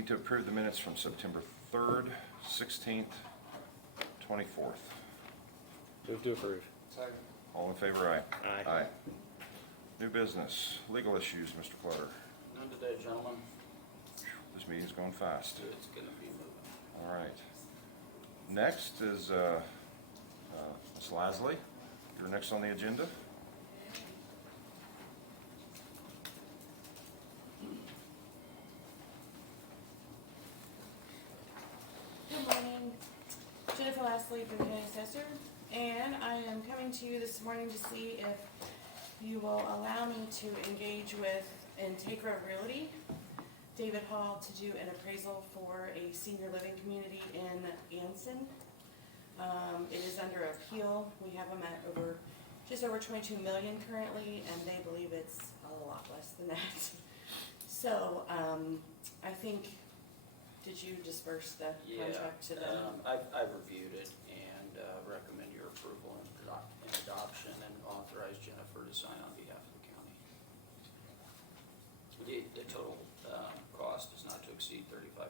need to approve the minutes from September 3rd, 16th, 24th. Move to approve. Second. All in favor, aye. Aye. New business, legal issues, Mr. Clutter. None today, gentlemen. This meeting's going fast. It's gonna be moving. All right. Next is Ms. Lasley. You're next on the agenda. Good morning, Jennifer Lastly, Boone County Assessor, and I am coming to you this morning to see if you will allow me to engage with Integra Realty, David Hall, to do an appraisal for a senior living community in Anson. It is under appeal. We have them at just over 22 million currently, and they believe it's a lot less than that. So, I think, did you disperse the contract to them? I've reviewed it and recommend your approval and adoption, and authorize Jennifer to sign on behalf of the county. The total cost is not to exceed $3,500.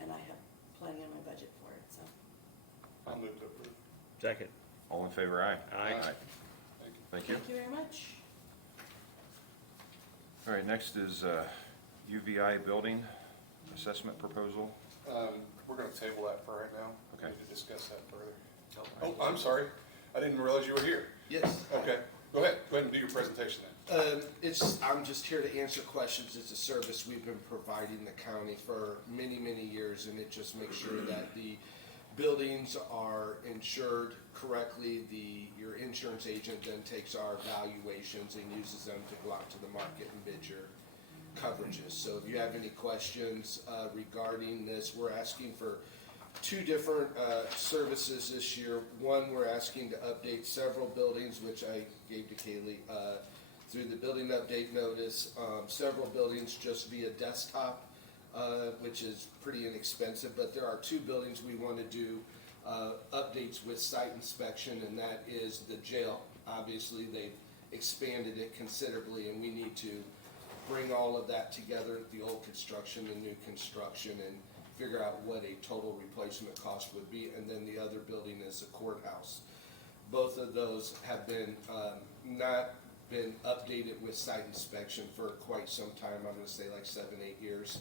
And I have plenty in my budget for it, so. I'll move to approve. Second. All in favor, aye. Aye. Thank you. Thank you very much. All right, next is UVI building assessment proposal. We're gonna table that for right now. Okay. We need to discuss that further. Oh, Oh, I'm sorry. I didn't realize you were here. Yes. Okay, go ahead and do your presentation then. I'm just here to answer questions. It's a service we've been providing the county for many, many years, and it just makes sure that the buildings are insured correctly. Your insurance agent then takes our valuations and uses them to go out to the market and bid your coverages. So if you have any questions regarding this, we're asking for two different services this year. One, we're asking to update several buildings, which I gave to Kaylee through the building update notice. Several buildings just via desktop, which is pretty inexpensive, but there are two buildings we want to do updates with site inspection, and that is the jail. Obviously, they've expanded it considerably, and we need to bring all of that together, the old construction and new construction, and figure out what a total replacement cost would be. And then the other building is the courthouse. Both of those have been not been updated with site inspection for quite some time. I'm going to say like 7-8 years.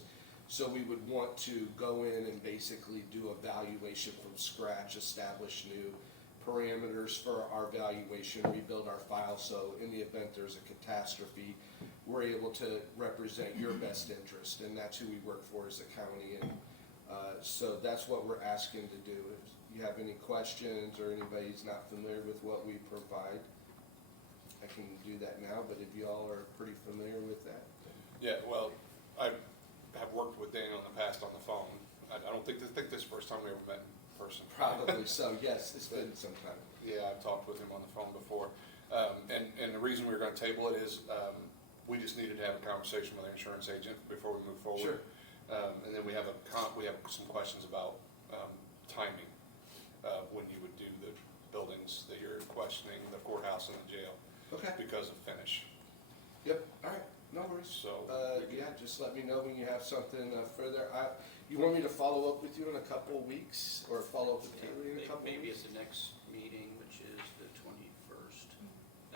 So we would want to go in and basically do a valuation from scratch, establish new parameters for our valuation, rebuild our file, so in the event there's a catastrophe, we're able to represent your best interest, and that's who we work for as a county. And so that's what we're asking to do. If you have any questions or anybody's not familiar with what we provide, I can do that now, but if you all are pretty familiar with that. Yeah, well, I have worked with Dan in the past on the phone. I think this is the first time we ever met in person. Probably so, yes, it's been some time. Yeah, I've talked with him on the phone before. And the reason we were gonna table it is, we just needed to have a conversation with our insurance agent before we move forward. Sure. And then we have some questions about, timing, when you would do the buildings that you're questioning, the courthouse and the jail. Okay. Because of finish. Yep, all right, no worries. So. Yeah, just let me know when you have something further. You want me to follow up with you in a couple of weeks, or follow up with Kaylee in a couple of Maybe weeks? at the next meeting, which is the 21st.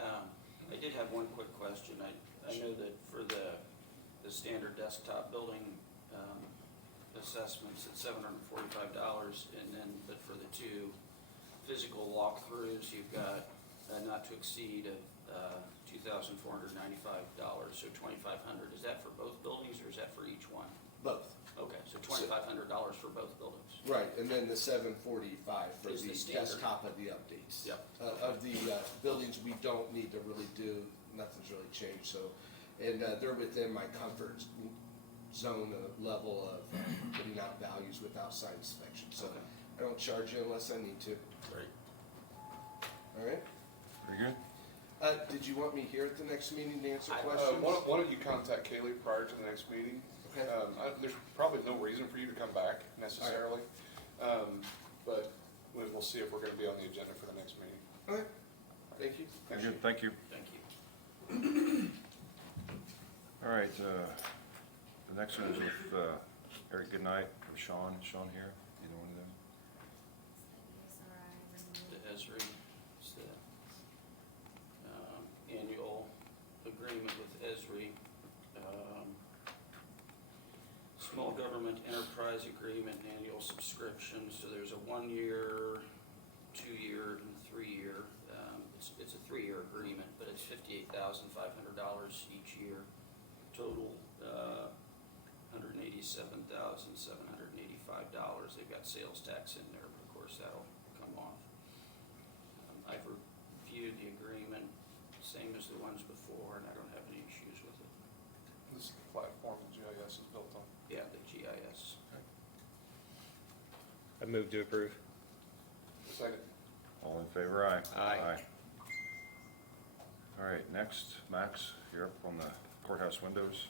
I did have one quick question. I know that for the standard desktop building assessments at $745, and then but for the two physical walkthroughs, you've got not to exceed $2,495, so $2,500. Is that for both buildings, or is that for each one? Both. Okay, so $2,500 for both buildings. Right, and then the 745 for Is the the standard. desktop of the updates. Yep. Of the buildings we don't need to really do, nothing's really changed, so, and they're within my comfort zone level of putting out values without site inspection, so Okay. I don't charge you unless I need to. Great. All right? Very good. Did you want me here at the next meeting to answer I- questions? Why don't you contact Kaylee prior to the next meeting? Okay. There's probably no reason for you to come back necessarily, but we'll see if we're gonna be on the agenda for the next meeting. Okay, thank you. Very good, thank you. Thank you. All right, The next one is with Eric Goodnight or Sean here, either one of them. The Esri, it's the annual agreement with Esri. Small government enterprise agreement and annual subscription, so there's a 1 year, 2 year, and 3 year. It's a 3 year agreement, but it's $58,500 each year. Total, $187,785. They've got sales tax in there, but of course that'll come off. I've reviewed the agreement, same as the ones before, and I don't have any issues with it. This is the platform that GIS is built on. Yeah, the GIS. I move to approve. Second. All in favor, aye? Aye. All right, next, Max, you're up on the courthouse windows.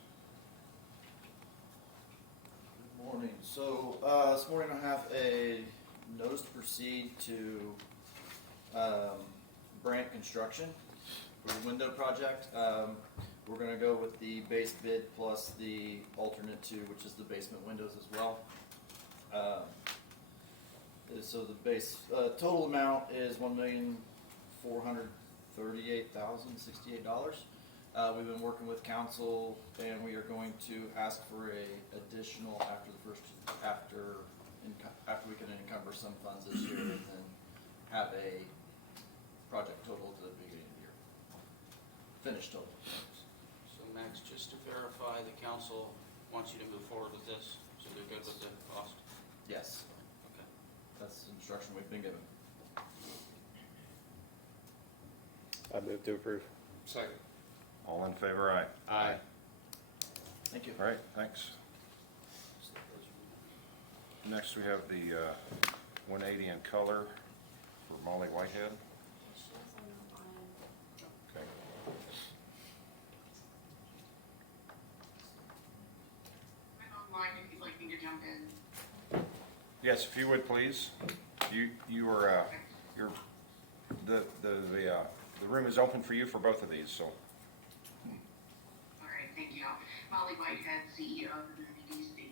Good morning. So, this morning I have a notice to proceed to, Brandt Construction for the window project. We're gonna go with the base bid plus the alternate two, which is the basement windows as well. So the base, total amount is $1,438,068. We've been working with council, and we are going to ask for a additional after we can encumber some funds this year, and then have a project total to the beginning of the year. Finished total. So Max, just to verify, the council wants you to move forward with this, so they're good with the cost? Yes, Okay. that's the instruction we've been given. I move to approve. Second. All in favor, aye? Aye. Thank you. All right, thanks. So those are- Next, we have the 180 in color for Molly Whitehead. Okay. I'm online if you'd like me to jump in. Yes, if you would, please. You are, the room is open for you for both of these, so. All right, thank you. Molly Whitehead, CEO of the BDC.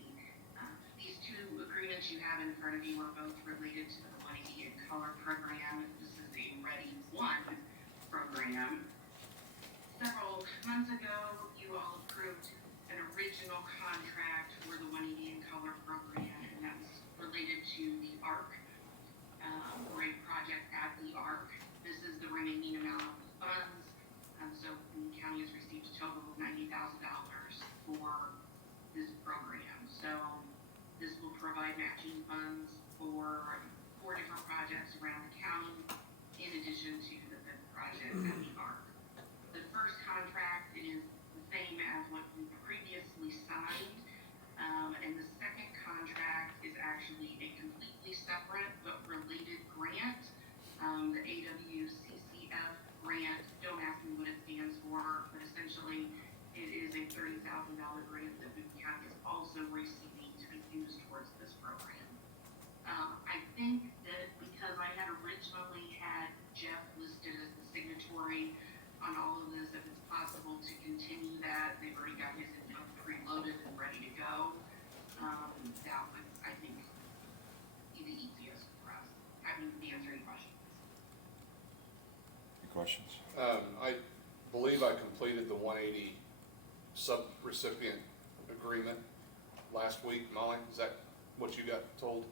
These two agreements you have in front of you are both related to the Money in Color program. This is a Ready One program. Several months ago, you all approved an original contract for the Money in Color program, and that's related to the ARC, or a project at the ARC. This is the remaining amount of the funds. So the county has received a total of $90,000 for this program. So this will provide matching funds for 4 different projects around the county, in addition to the 5th project at the ARC. The first contract is the same as what we previously signed, and the second contract is actually a completely separate but related grant. The AWCCF grant, don't ask me what it stands for, but essentially it is a $30,000 grant that Boone County is also receiving to be used towards this program. I think that because I had originally had Jeff listed as the signatory on all of this, if it's possible to continue that, they've already got his info preloaded and ready to go. That would, I think, be the easiest for us. Happy to answer any questions. Any questions? I believe I completed the 180 sub-recipient agreement last week. Molly, is that what you got told?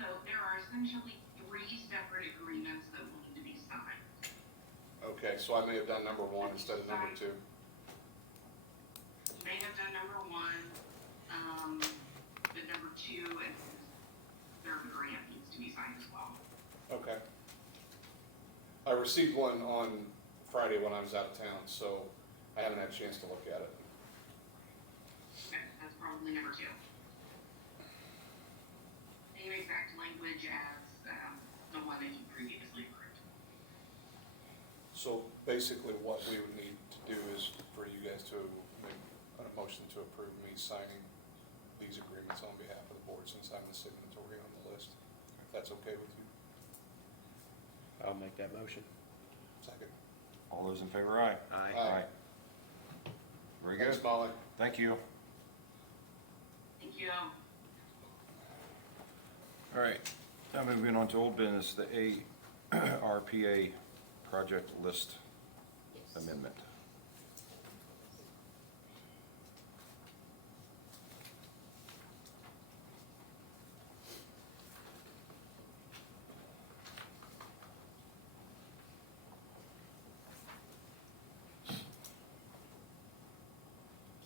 So there are essentially 3 separate agreements that will need to be signed. Okay, so I may have done number 1 instead of number 2. You may have done number 1, but number 2 and his third grant needs to be signed as well. Okay. I received one on Friday when I was out of town, so I haven't had a chance to look at it. Okay, that's probably number 2. Same exact language as the one that you previously approved. So basically what we would need to do is for you guys to make a motion to approve me signing these agreements on behalf of the board, since I'm the signatory on the list. If that's okay with you. I'll make that motion. Second. All those in favor, aye? Aye. Aye. Very good. Thanks, Molly. Thank you. Thank you. All right, now moving on to old business, the ARPA project list amendment.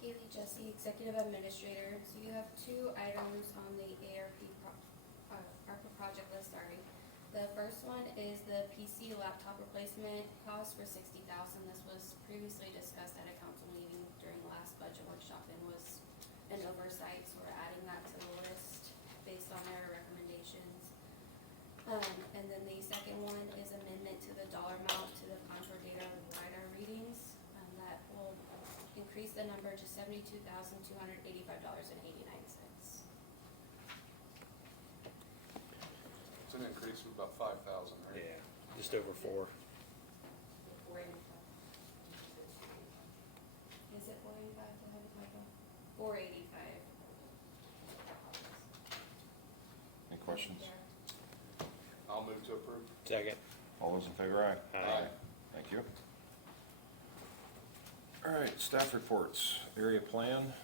Kaylee Jesse, Executive Administrator. So you have two items on the ARPA project list, sorry. The first one is the PC laptop replacement cost for $60,000. This was previously discussed at a council meeting during the last budget workshop and was an oversight, so we're adding that to the list based on their recommendations. And then the second one is amendment to the dollar amount to the contour data LiDAR readings. That will increase the number to $72,285.89. It's an increase of about 5,000, right? Yeah, just over 4. 485. Is it 485 to have it like 485. Any questions? I'll move to approve. Second. All those in favor, aye? Aye. Thank you. All right, staff reports, area plan.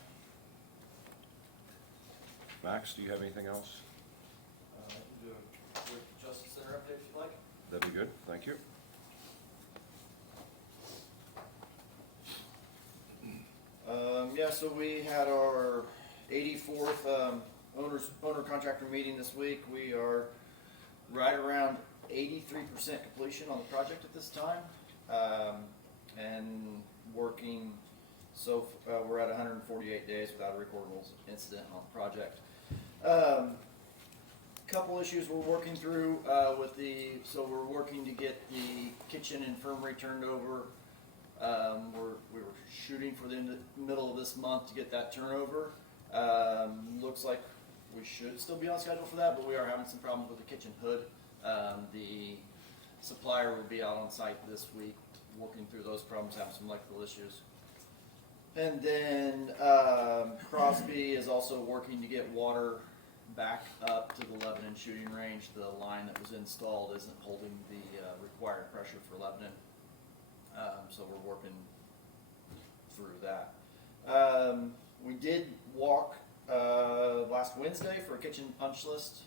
Max, do you have anything else? Do a quick Justice Center update if you'd like. That'd be good, thank you. Yeah, so we had our 84th owner contractor meeting this week. We are right around 83% completion on the project at this time, and working. So we're at 148 days without a recordable incident on the project. Couple issues we're working through so we're working to get the kitchen infirmary turned over. We were shooting for the middle of this month to get that turnover. Looks like we should still be on schedule for that, but we are having some problems with the kitchen hood. The supplier will be out on site this week working through those problems, having some electrical issues. And then Crosby is also working to get water back up to the Lebanon shooting range. The line that was installed isn't holding the required pressure for Lebanon. So we're working through that. We did walk last Wednesday for a kitchen punch list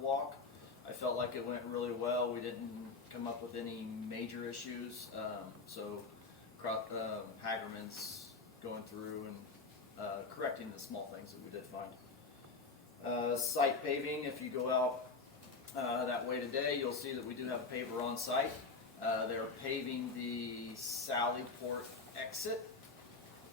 walk. I felt like it went really well. We didn't come up with any major issues. So Hagerman's going through and correcting the small things that we did find. Site paving, if you go out that way today, you'll see that we do have a paver on site. They're paving the Sallyport exit.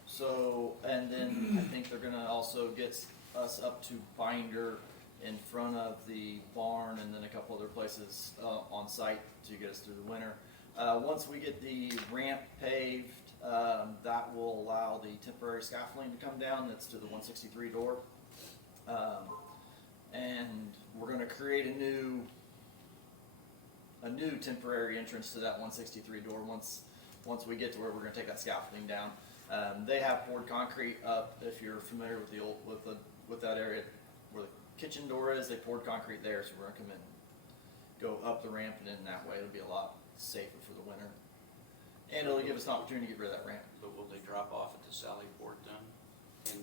So, and then I think they're gonna also get us up to binder in front of the barn and then a couple other places on site to get us through the winter. Once we get the ramp paved, that will allow the temporary scaffolding to come down. That's to the 163 door. And we're gonna create a new temporary entrance to that 163 door once we get to where we're gonna take that scaffolding down. They have poured concrete up. If you're familiar with with that area where the kitchen door is, they poured concrete there, so we're gonna come in, go up the ramp and in that way. It'll be a lot safer for the winter, and it'll give us an opportunity to get rid of that ramp. But will they drop off at the Sallyport then?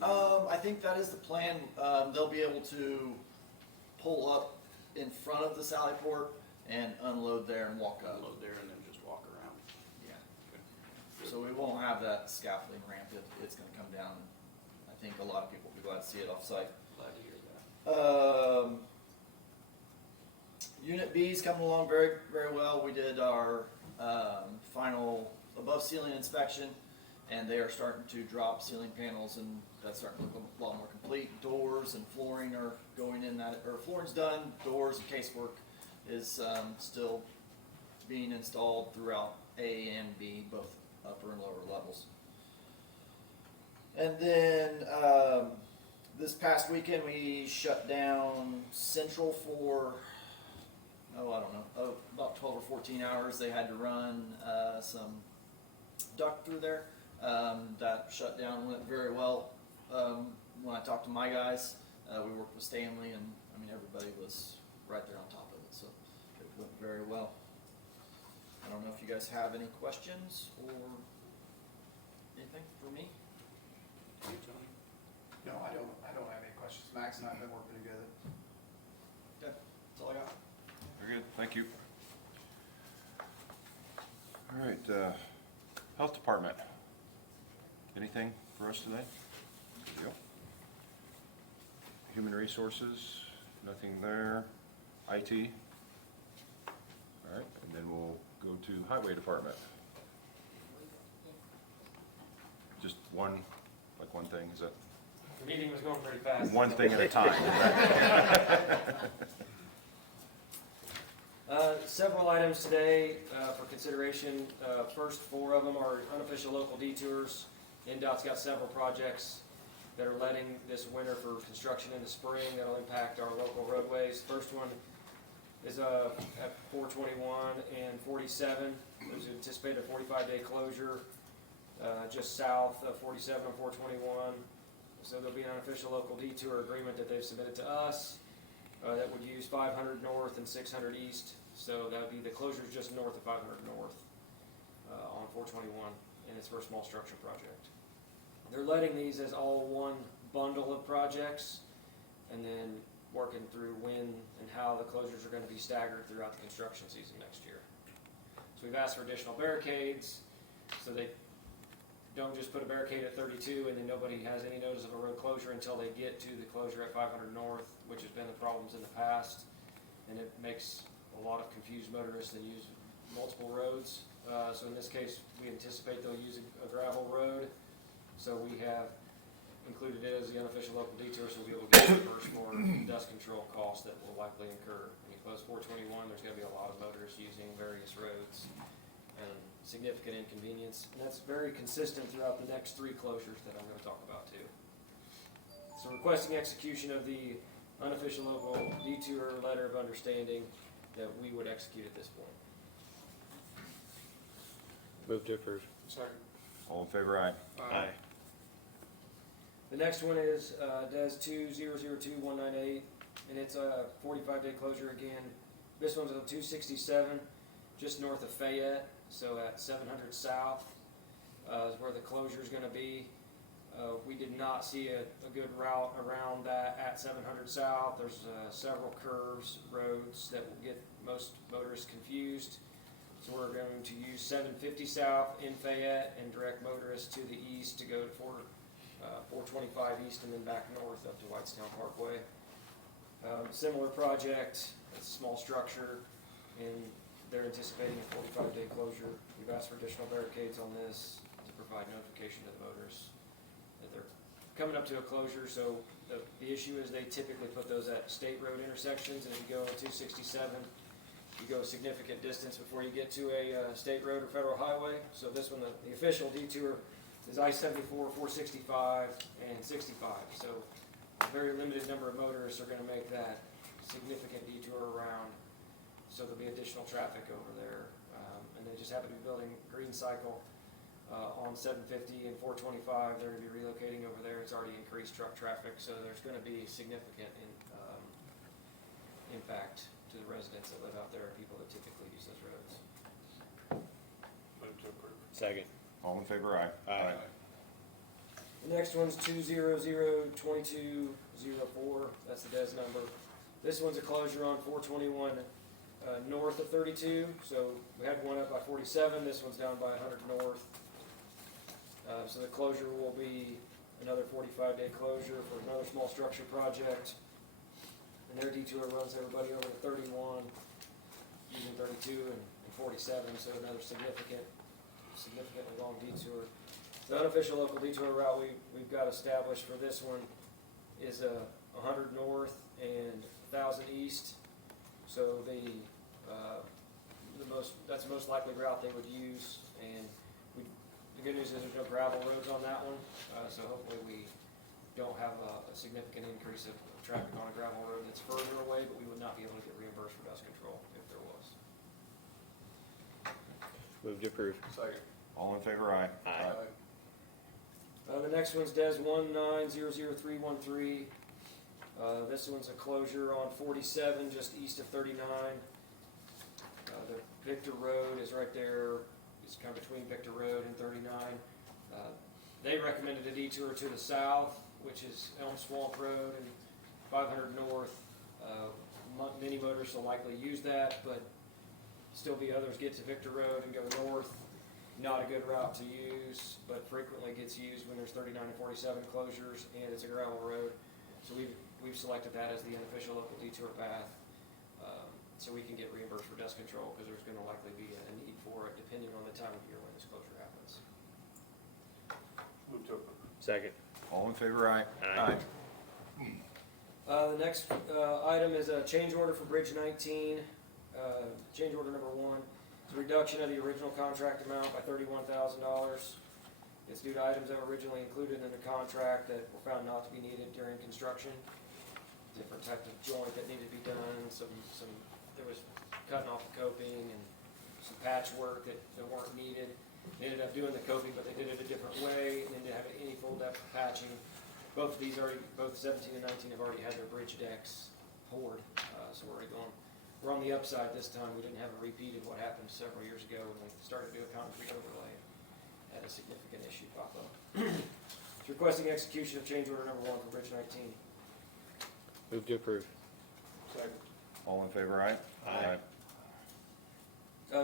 I think that is the plan. They'll be able to pull up in front of the Sallyport and unload there and walk up. Unload there and then just walk around. Yeah. So we won't have that scaffolding ramp. It's going to come down. I think a lot of people will be glad to see it off site. Glad to hear that. Unit B is coming along very, very well. We did our final above ceiling inspection, and they are starting to drop ceiling panels, and that's starting to look a lot more complete. Doors and flooring are going in that, or flooring's done. Doors and casework is still being installed throughout A and B, both upper and lower levels. And then this past weekend we shut down Central for, about 12 or 14 hours. They had to run some duct through there. That shutdown went very well. When I talked to my guys, we worked with Stanley, and I mean, everybody was right there on top of it, so it went very well. I don't know if you guys have any questions or anything for me? No, I don't have any questions. Max and I have been working together. Okay, that's all I got. Very good, thank you. All right, Health Department. Anything for us today? Good deal. Human Resources, nothing there. IT. All right, and then we'll go to Highway Department. Just one thing, is that? The meeting was going pretty fast. One thing at a time. Several items today for consideration. First four of them are unofficial local detours. NDOT's got several projects that are letting this winter for construction in the spring that'll impact our local roadways. First one is at 421 and 47. There's anticipated a 45-day closure just south of 47 and 421. So there'll be an unofficial local detour agreement that they've submitted to us that would use 500 north and 600 east. So that would be the closures just north of 500 north on 421, and it's for a small structure project. They're letting these as all one bundle of projects, and then working through when and how the closures are going to be staggered throughout the construction season next year. So we've asked for additional barricades, so they don't just put a barricade at 32 and then nobody has any notice of a road closure until they get to the closure at 500 north, which has been the problems in the past, and it makes a lot of confused motorists that use multiple roads. So in this case, we anticipate they'll use a gravel road. So we have included it as the unofficial local detour, so we'll be able to get reimbursed for dust control costs that will likely incur. When you close 421, there's going to be a lot of motorists using various roads and significant inconvenience. And that's very consistent throughout the next three closures that I'm going to talk about too. So requesting execution of the unofficial local detour letter of understanding that we would execute at this point. Move to approve. Second. All in favor, aye. Aye. The next one is DES 2002198, and it's a 45-day closure again. This one's on 267, just north of Fayette, so at 700 South is where the closure is going to be. We did not see a good route around that at 700 South. There's several curves, roads that will get most motorists confused. So we're going to use 750 South in Fayette and direct motorists to the east to go to 425 east and then back north up to Whitestown Parkway. Similar project, it's a small structure, and they're anticipating a 45-day closure. We've asked for additional barricades on this to provide notification to the voters that they're coming up to a closure. So the issue is they typically put those at state road intersections, and if you go on 267, you go a significant distance before you get to a state road or federal highway. So this one, the official detour is I-74, 465, and 65. So a very limited number of motorists are going to make that significant detour around. So there'll be additional traffic over there. And they just happen to be building green cycle on 750 and 425. They're going to be relocating over there. It's already increased truck traffic, so there's going to be significant impact to the residents that live out there and people that typically use those roads. Move to approve. Second. All in favor, aye. Aye. The next one's 2002204. That's the DES number. This one's a closure on 421 north of 32. So we had one up by 47. This one's down by 100 north. So the closure will be another 45-day closure for another small structure project. And their detour runs everybody over to 31, using 32 and 47. So another significantly long detour. The unofficial local detour route we've got established for this one is 100 north and 1,000 east. So that's the most likely route they would use. And the good news is there's no gravel roads on that one. So hopefully we don't have a significant increase of traffic on a gravel road that's further away, but we would not be able to get reimbursed for dust control if there was. Move to approve. Second. All in favor, aye. Aye. The next one's DES 1900313. This one's a closure on 47, just east of 39. The Victor Road is right there. It's kind of between Victor Road and 39. They recommended a detour to the south, which is Elm Swamp Road and 500 North. Many motorists will likely use that, but still be others get to Victor Road and go north. Not a good route to use, but frequently gets used when there's 39 and 47 closures, and it's a gravel road. So we've selected that as the unofficial local detour path, so we can get reimbursed for dust control, because there's going to likely be a need for it depending on the time of year when this closure happens. Move to approve. Second. All in favor, aye? Aye. The next item is a change order for Bridge 19. Change order number 1. It's a reduction of the original contract amount by $31,000. It's due to items that were originally included in the contract that were found not to be needed during construction. Different type of joint that needed to be done. There was cutting off the coping and some patchwork that weren't needed. They ended up doing the coping, but they did it a different way, and didn't have any full depth patching. Both of these both 17 and 19 have already had their bridge decks poured, so we're already going. We're on the upside this time. We didn't have a repeat of what happened several years ago when we started to do a concrete overlay. Had a significant issue pop up. It's requesting execution of change order number 1 for Bridge 19. Move to approve. Second. All in favor, aye? Aye.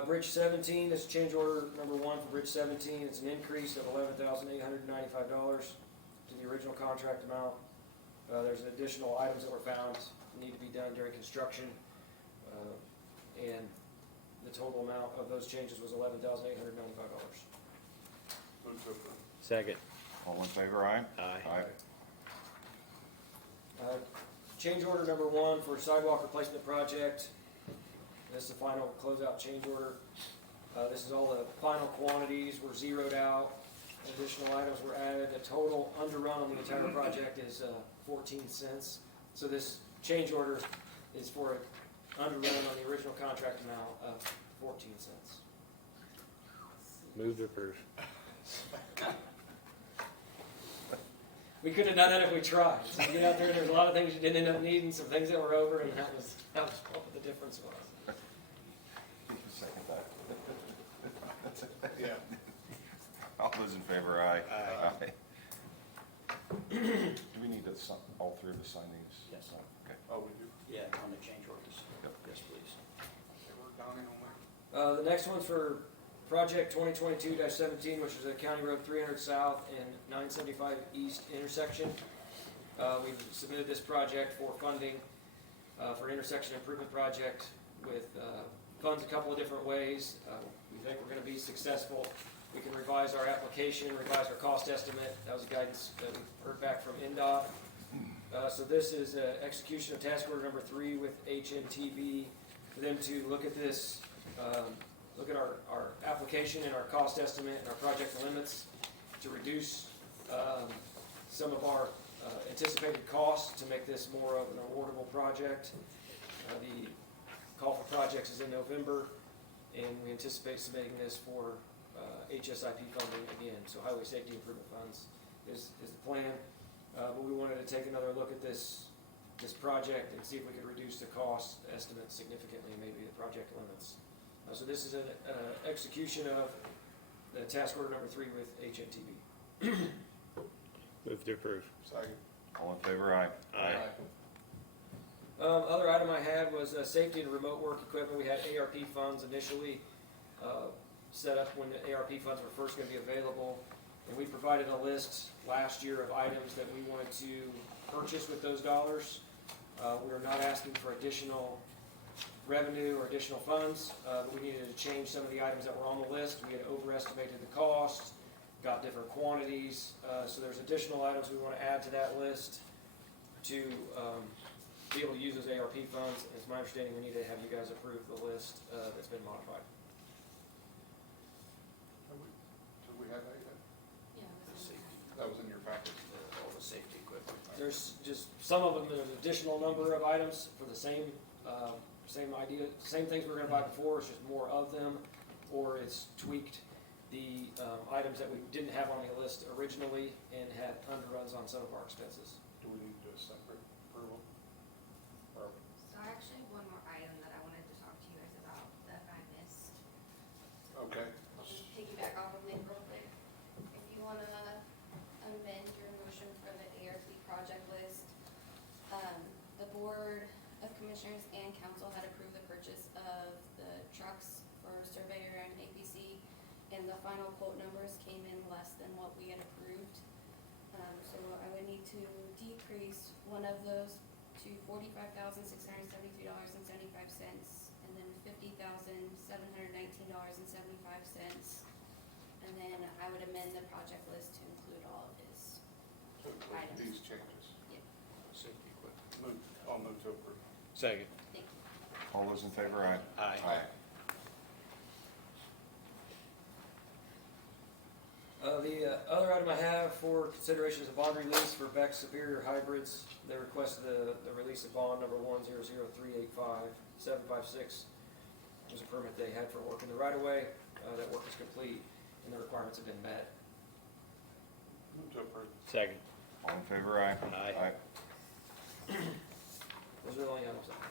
Bridge 17, this is change order number 1 for Bridge 17. It's an increase of $11,895 to the original contract amount. There's additional items that were found that need to be done during construction, and the total amount of those changes was $11,895. Move to approve. Second. All in favor, aye? Aye. Change order number 1 for sidewalk replacement project. This is the final closeout change order. This is all the final quantities were zeroed out. Additional items were added. The total underrun on the entire project is 14 cents. So this change order is for an underrun on the original contract amount of 14 cents. Move to approve. We could have done that if we tried. So you get out there, there's a lot of things you didn't end up needing, some things that were over, and that was what the difference was. Second that. Yeah. All those in favor, aye? Aye. Do we need to, all three of us sign these? Yes. Okay. Oh, we do. Yeah, on the change orders. Yep. Yes, please. Okay, we're Donnie on that. The next one's for project 2022-17, which is a County Road 300 South and 975 East intersection. We've submitted this project for funding for an intersection improvement project with funds a couple of different ways. We think we're going to be successful. We can revise our application, revise our cost estimate. That was guidance that we heard back from NDOT. So this is execution of task order number 3 with HNTV for them to look at this, look at our application and our cost estimate and our project limits to reduce some of our anticipated costs to make this more of an awardable project. The call for projects is in November, and we anticipate submitting this for HSIP funding again, so Highway Safety Improvement Funds is the plan. But we wanted to take another look at this project and see if we could reduce the cost estimate significantly, maybe the project limits. So this is an execution of the task order number 3 with HNTV. Move to approve. Second. All in favor, aye? Aye. Other item I had was safety and remote work equipment. We had ARP funds initially set up when the ARP funds were first going to be available. And we provided a list last year of items that we wanted to purchase with those dollars. We are not asking for additional revenue or additional funds, but we needed to change some of the items that were on the list. We had overestimated the cost, got different quantities, so there's additional items we want to add to that list to be able to use those ARP funds. It's my understanding we need to have you guys approve the list that's been modified. Do we have that yet? Yeah. The safety, That was in your package. all the safety equipment. There's just some of them, there's an additional number of items for the same idea, same things we were gonna buy before, it's just more of them, or it's tweaked the items that we didn't have on the list originally and had underruns on some of our expenses. Do we need to do a separate approval? Or, So I actually have one more item that I wanted to talk to you guys about that I missed. okay, I'll just piggyback off of Nick real quick. If you wanna amend your motion for the ARP project list, the Board of Commissioners and Council had approved the purchase of the trucks for Surveyor and APC, and the final quote numbers came in less than what we had approved. So I would need to decrease one of those to $45,673.75, and then $50,719.75. And then I would amend the project list to include all of his. to include Items. these changes. Yep. Safety equipment. I'll move to approve. Second. Thank you. All those in favor, aye? Aye. The other item I have for consideration is a bond release for Beck Superior Hybrids. They requested the release of bond number 100385756. It was a permit they had for work in the right of way. That work is complete and the requirements have been met. Move to approve. Second. All in favor, aye? Aye. Those are the only items I have.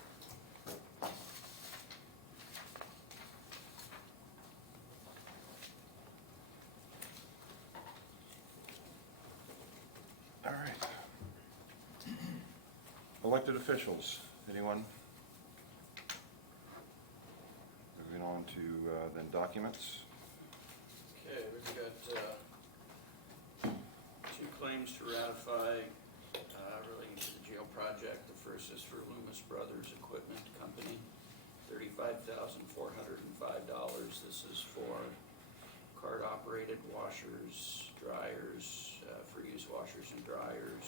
All right. Elected officials, anyone? Moving on to then documents. Okay, we've got two claims to ratify relating to the jail project. The first is for Loomis Brothers Equipment Company, $35,405. This is for card-operated washers, dryers, free-use washers and dryers,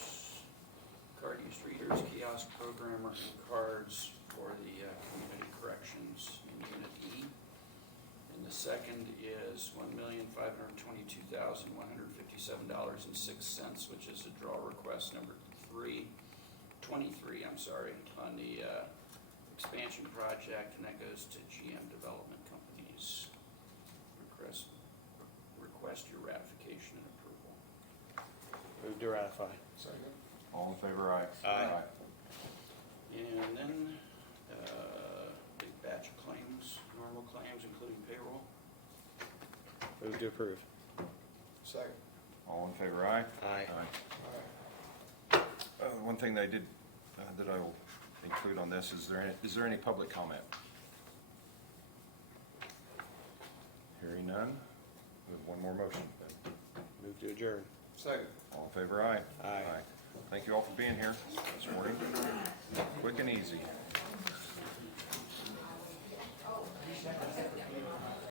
card-use readers, kiosk programmer, and cards for the community corrections in Unit E. And the second is $1,522,157.06, which is a draw request number 23, on the expansion project, and that goes to GM Development Companies. Request your ratification and approval. Move to ratify. Second. All in favor, aye? Aye. And then, big batch of claims, normal claims, including payroll. Move to approve. Second. All in favor, aye? Aye. One thing they did, that I will include on this, is there any public comment? Hearing none, we have one more motion. Move to adjourn. Second. All in favor, aye? Aye. Thank you all for being here this morning. Quick and easy.